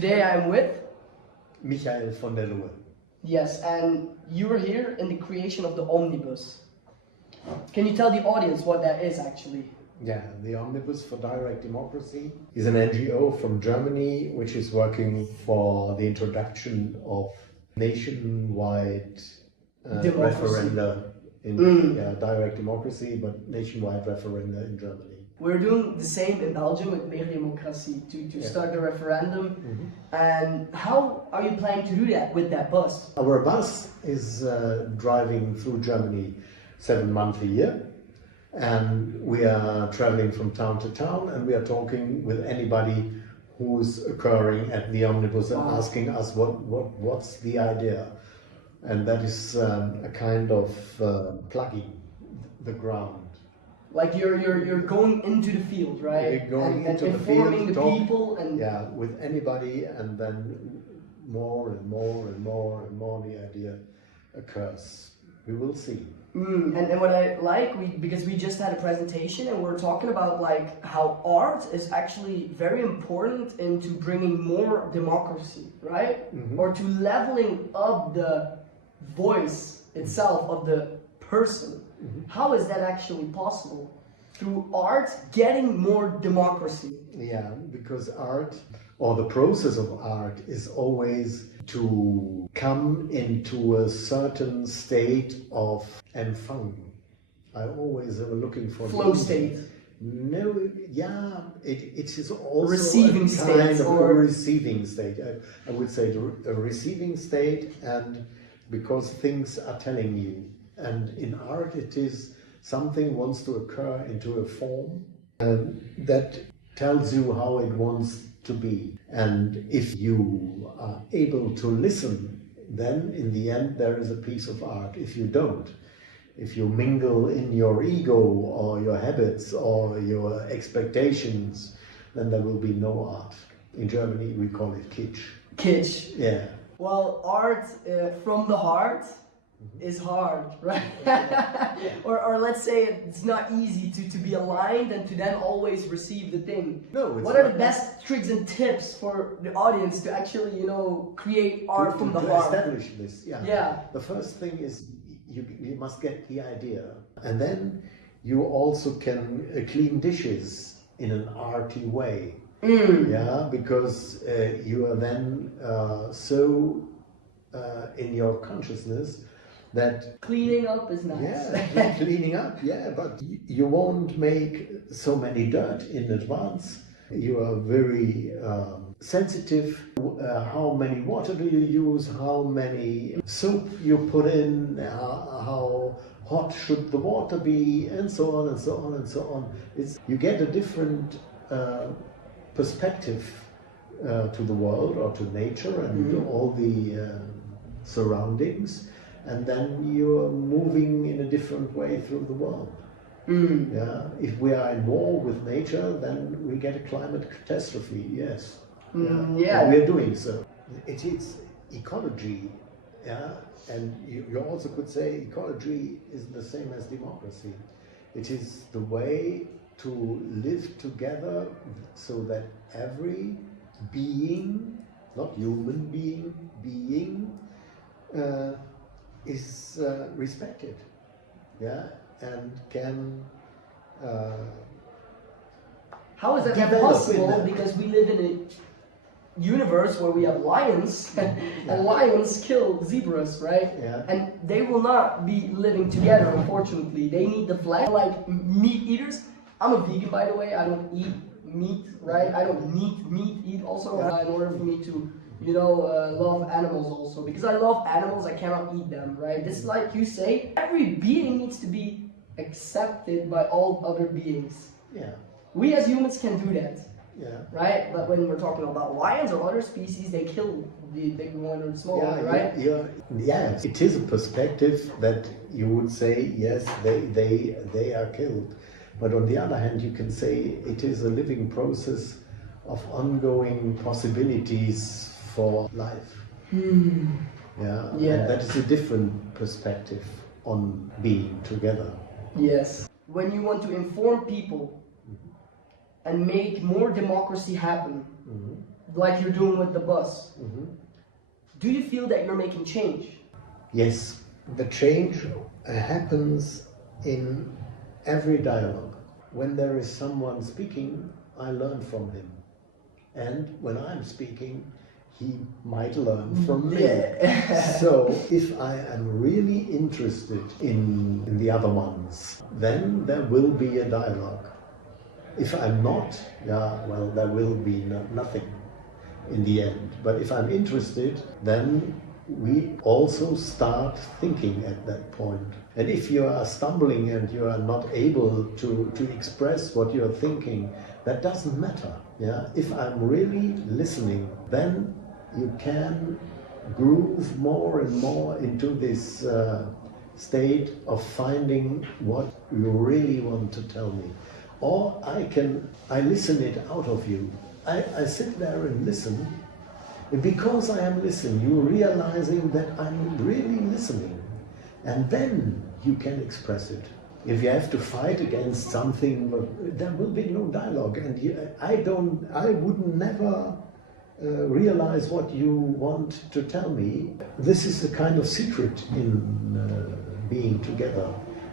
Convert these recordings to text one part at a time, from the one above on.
today I'm with Michael von der LOHE. Yes, and you were here in the creation of the Omnibus. Can you tell the audience what that is actually? Yeah, the Omnibus for Direct Democracy is an NGO from Germany which is working for the introduction of nationwide referenda in direct democracy, but nationwide referenda in Germany. We're doing the same in Belgium with Democratie to start the referendum. And how are you planning to do that with that bus? Our bus is driving through Germany 7 months a year, and we are traveling from town to town, and we are talking with anybody who's occurring at the Omnibus and asking us what's the idea. And that is a kind of plugging the ground. Like you're going into the field, right? You're going into the informing field, the people, and with anybody, and then more and more and more and more the idea occurs. We will see. And what I like, because we just had a presentation and we're talking about like how art is actually very important into bringing more democracy, right? Or to leveling up the voice itself of the person. How is that actually possible? Through art, getting more democracy. Yeah, because art, or the process of art, is always to come into a certain state of Empfang. I always am looking for flow state. No, yeah, it is also receiving a kind state, of or a receiving state. I would say a receiving state, and because things are telling you. And in art, it is something wants to occur into a form that tells you how it wants to be. And if you are able to listen, then in the end there is a piece of art. If you don't, if you mingle in your ego or your habits or your expectations, then there will be no art. In Germany we call it kitsch. Kitsch. Yeah. Well, art from the heart is hard, right? or let's say it's not easy to be aligned and to then always receive the thing. No, what are the best tricks and tips for the audience to actually, create art from the heart? Establish this, yeah. The first thing is you must get the idea, and then you also can clean dishes in an arty way. Yeah, because you are then so in your consciousness that cleaning up is nice. Yeah, cleaning up, yeah, but you won't make so many dirt in advance. You are very sensitive. How many water do you use? How many soap you put in? How hot should the water be? And so on and so on and so on. You get a different perspective to the world or to nature and all the surroundings. And then you're moving in a different way through the world. Yeah. If we are in war with nature, then we get a climate catastrophe. Yes. Yeah. We are doing so. It is ecology. Yeah. And you also could say ecology is the same as democracy. It is the way to live together so that every being, not human being, is respected, yeah, and can. How is that possible? Because we live in a universe where we have lions, and lions kill zebras, right? Yeah. And they will not be living together, unfortunately. They need the flesh, like meat eaters. I'm a vegan, by the way. I don't eat meat, right? I don't need meat also in order for me to love animals also, because I love animals, I cannot eat them, right? This is like you say, every being needs to be accepted by all other beings. Yeah. We as humans can do that. Yeah. Right? But when we're talking about lions or other species, they kill the big one or the small one, right? Yeah. It is a perspective that you would say, yes, they are killed. But on the other hand, you can say it is a living process of ongoing possibilities for life. Yeah. And that is a different perspective on being together. Yes. When you want to inform people and make more democracy happen, like you're doing with the bus. Do you feel that you're making change? Yes, the change happens in every dialogue. When there is someone speaking, I learn from him. And when I'm speaking, he might learn from me. So if I am really interested in the other ones, then there will be a dialogue. If I'm not, well, there will be nothing in the end. But if I'm interested, then we also start thinking at that point. And if you are stumbling and you are not able to express what you're thinking, that doesn't matter. If I'm really listening, then you can groove more and more into this state of finding what you really want to tell me. Or I listen it out of you. I sit there and listen. And because I am listening, you're realizing that I'm really listening. And then you can express it. If you have to fight against something, there will be no dialogue. And I would never realize what you want to tell me. This is the kind of secret in being together.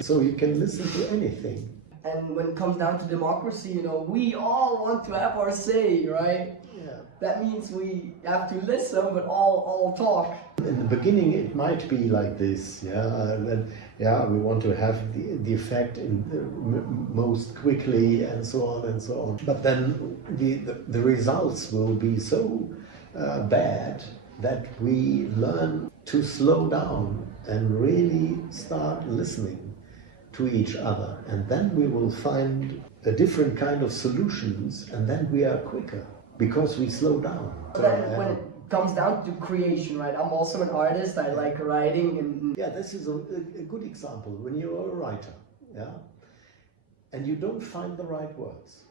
So you can listen to anything. And when it comes down to democracy, you know, we all want to have our say, right? Yeah. That means we have to listen, but all talk. In the beginning, it might be like this, we want to have the effect most quickly and so on and so on. But then the results will be so bad that we learn to slow down and really start listening to each other, and then we will find a different kind of solutions, and then we are quicker because we slow down. When it comes down to creation, right? I'm also an artist. I like writing, and this is a good example. When you're a writer, and you don't find the right words,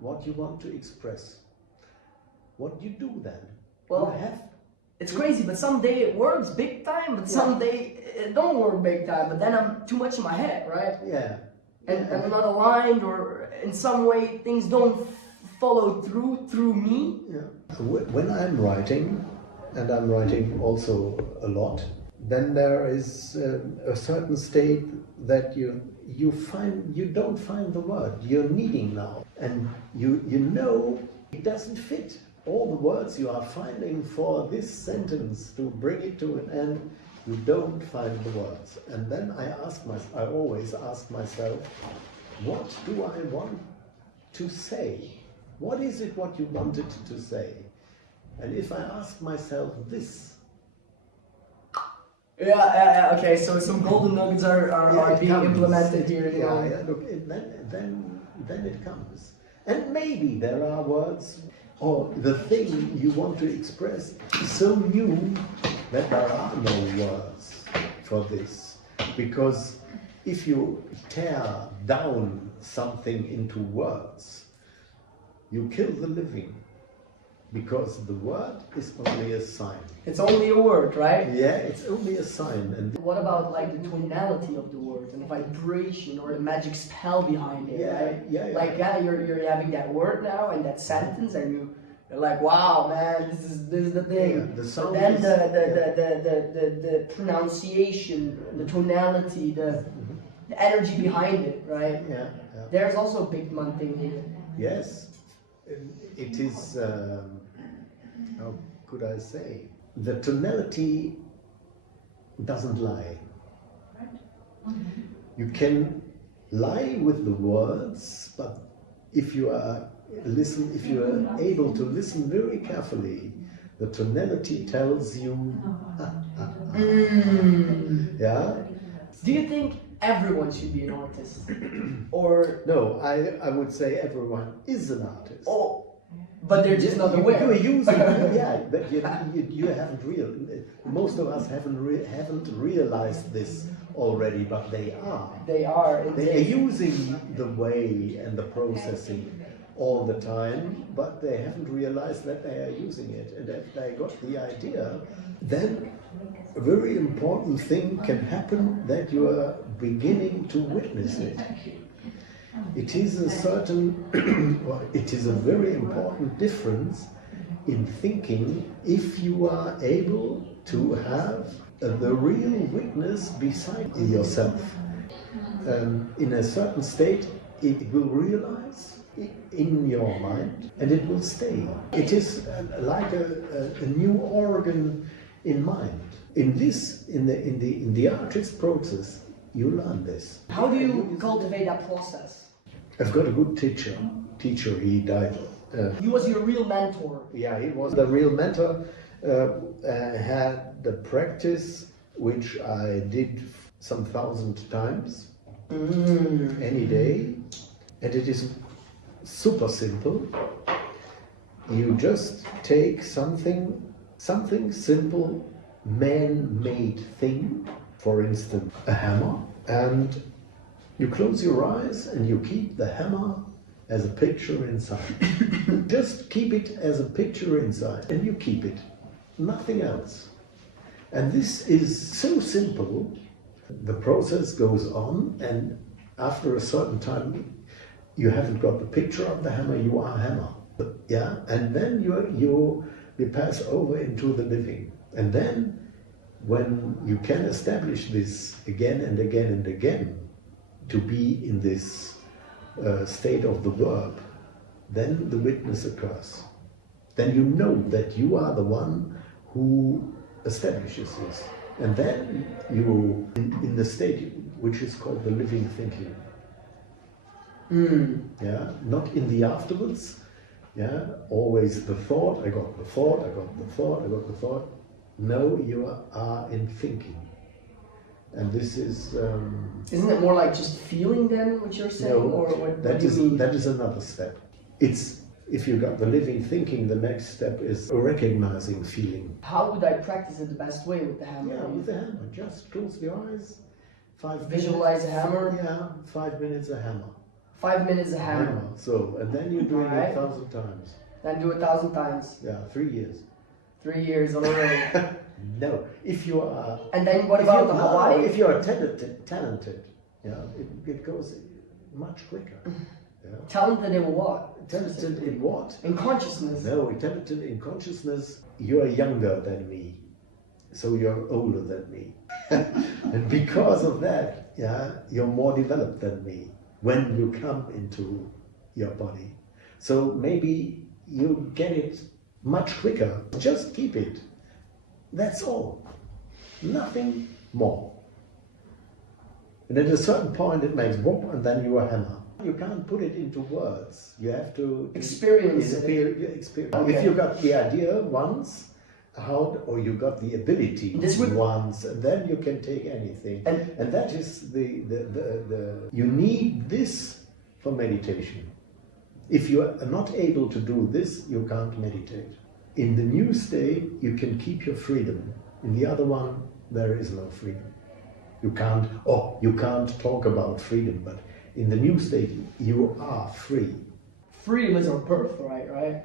what you want to express, what do you do then? Well, it's crazy, but someday it works big time, but someday it don't work big time, but then I'm too much in my head, right? And I'm not aligned, or in some way things don't follow through me. When I'm writing, and I'm writing also a lot, then there is a certain state that you don't find the word you're needing now, and you know it doesn't fit. All the words you are finding for this sentence to bring it to an end, you don't find the words. And then I always ask myself, what do I want to say? What is it what you wanted to say? And if I ask myself this. Okay, so some golden nuggets are being implemented here. Look, then it comes. And maybe there are words, or the thing you want to express is so new that there are no words for this. Because if you tear down something into words, you kill the living. Because the word is only a sign. It's only a word, right? Yeah, it's only a sign. And what about like the tonality of the word and the vibration or the magic spell behind it? Like you're having that word now and that sentence, and you're like, wow, man, this is the thing. The then the pronunciation, the tonality, the energy behind it, right? There's also a big man thing here. Yes, it is. How could I say? The tonality doesn't lie. You can lie with the words, but if you are able to listen very carefully, the tonality tells you. Do you think everyone should be an artist? Or no, I would say everyone is an artist. But they're just not aware. You are using, but you haven't most of us haven't realized this already, but they are. They are. They are using the way and the processing all the time, but they haven't realized that they are using it. And if they got the idea, then a very important thing can happen, that you are beginning to witness it. It is a certain, it is a very important difference in thinking if you are able to have the real witness beside yourself. In a certain state, it will realize in your mind and it will stay. It is like a new organ in mind. In the artist process, you learn this. How do you cultivate that process? I've got a good teacher. He died. He was your real mentor. Yeah, he was the real mentor. Had the practice which I did some 1,000 times any day, and it is super simple. You just take something simple, man-made thing, for instance a hammer, and you close your eyes and you keep the hammer as a picture inside. Just keep it as a picture inside and you keep it, nothing else. And this is so simple. The process goes on, and after a certain time you haven't got the picture of the hammer, you are hammer. Yeah, and then you pass over into the living. And then when you can establish this again and again and again, to be in this state of the verb, then the witness occurs. Then you know that you are the one who establishes this. And then you, in the state which is called the living thinking. Yeah, not in the afterwards. Yeah, always the thought, I got the thought, I got the thought, I got the thought. No, you are in thinking. And this is... Isn't it more like just feeling then, what you're saying? No, or what that do you mean? That is another step. If you got the living thinking, the next step is recognizing feeling. How would I practice it the best way with the hammer? Yeah, with the hammer. Just close your eyes. 5 Visualize minutes. a hammer? Yeah, 5 minutes a hammer. 5 minutes a hammer. So, and then you do it Alright. 1,000 times. Then do it 1,000 times. Yeah, 3 years. 3 years already. No, if you are... And then what about the Hawaii? If you are talented, yeah, it goes much quicker. Yeah. Talented in what? Talented in what? In consciousness. No, talented in consciousness. You're younger than me, so you're older than me. And because of that, yeah, you're more developed than me when you come into your body. So maybe you get it much quicker. Just keep it. That's all. Nothing more. And at a certain point it makes whoop, and then you are hammer. You can't put it into words. You have to experience it. Okay. If you got the idea once, or you got the ability once, and then you can take anything. And that is you need this for meditation. If you are not able to do this, you can't meditate. In the new state, you can keep your freedom. In the other one, there is no freedom. You can't talk about freedom, but in the new state, you are free. Freedom is our birthright, right?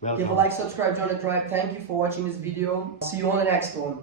Welcome. Give a like, subscribe, join the tribe. Thank you for watching this video. See you on the next one.